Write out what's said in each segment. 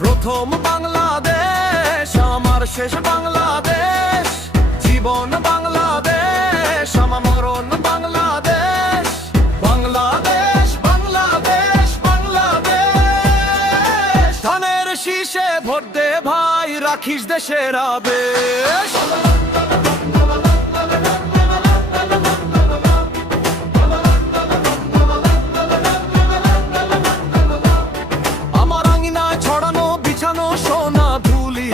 প্রথম বাংলাদেশ আমার শেষ বাংলাদেশ জীবন ভাই, রাখিস দেশের আবেশ। আমার ছড়ানো, বিছানো সোনা, ধুলি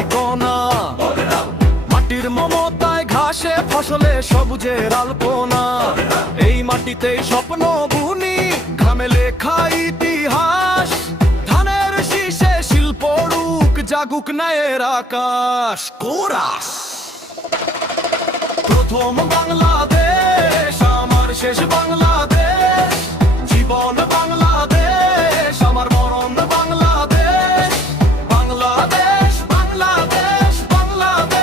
মাটির মমতায় ঘাসে ফসলে সবুজের আলপনা। এই মাটিতেই স্বপ্ন বুনি, ঘামে লেখা রূপ জাগুক নায়ের আকাশ কোরাস প্রথম বাংলাদেশ আমার শেষ বাংলাদেশ জীবন বাংলাদেশ আমার মরণ বাংলাদেশ বাংলাদেশ বাংলাদেশ বাংলাদেশ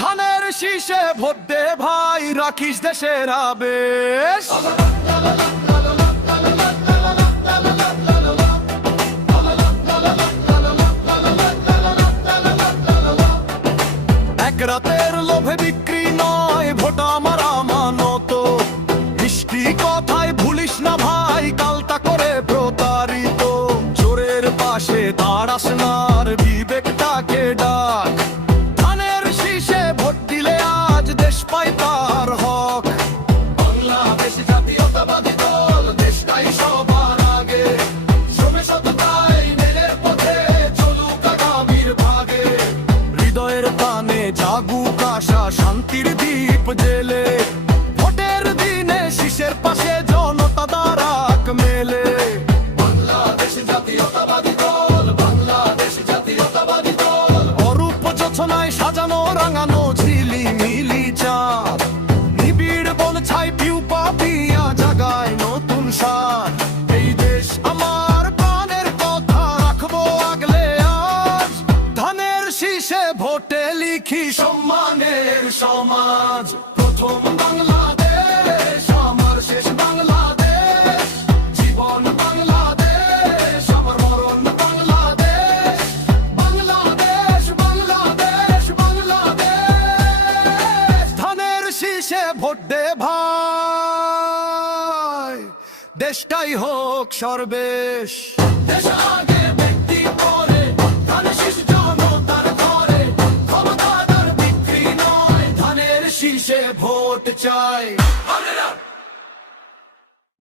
ধানের শীষে ভোট দে ভাই রাখিস দেশের আবেশ রাতের লোভে বিক্রি নয়, ভোট আমার আমানত। মিষ্টি কথায় ভুলিস না ভাই, কালতা করে প্রতারিত। চোরের পাশে দাঁড়াস নার বিবেকটাকে ডাক। ধানের শীষে ভোট দিলে আজ দেশ পাই টানে জাগুক আশা, শান্তির দ্বীপ জেলে। ভোটের দিনে শিশের পাশে জনতা দাঁড়াক মেলে। বাংলাদেশ জাতীয়তাবাদী দল, বাংলাদেশ জাতীয়তাবাদী দল। অরূপ যোছনায় সাজানো রাঙানো সম্মানের সমাজ। প্রথম বাংলাদেশ, আমার শেষ বাংলাদেশ। জীবন বাংলাদেশ, আমার মরণ বাংলাদেশ। বাংলাদেশ বাংলাদেশ বাংলাদেশ। ধানের শীষে ভোট দে ভাই। দেশটাই হোক সর্বেশ। দেশ শীষে ভোট চাই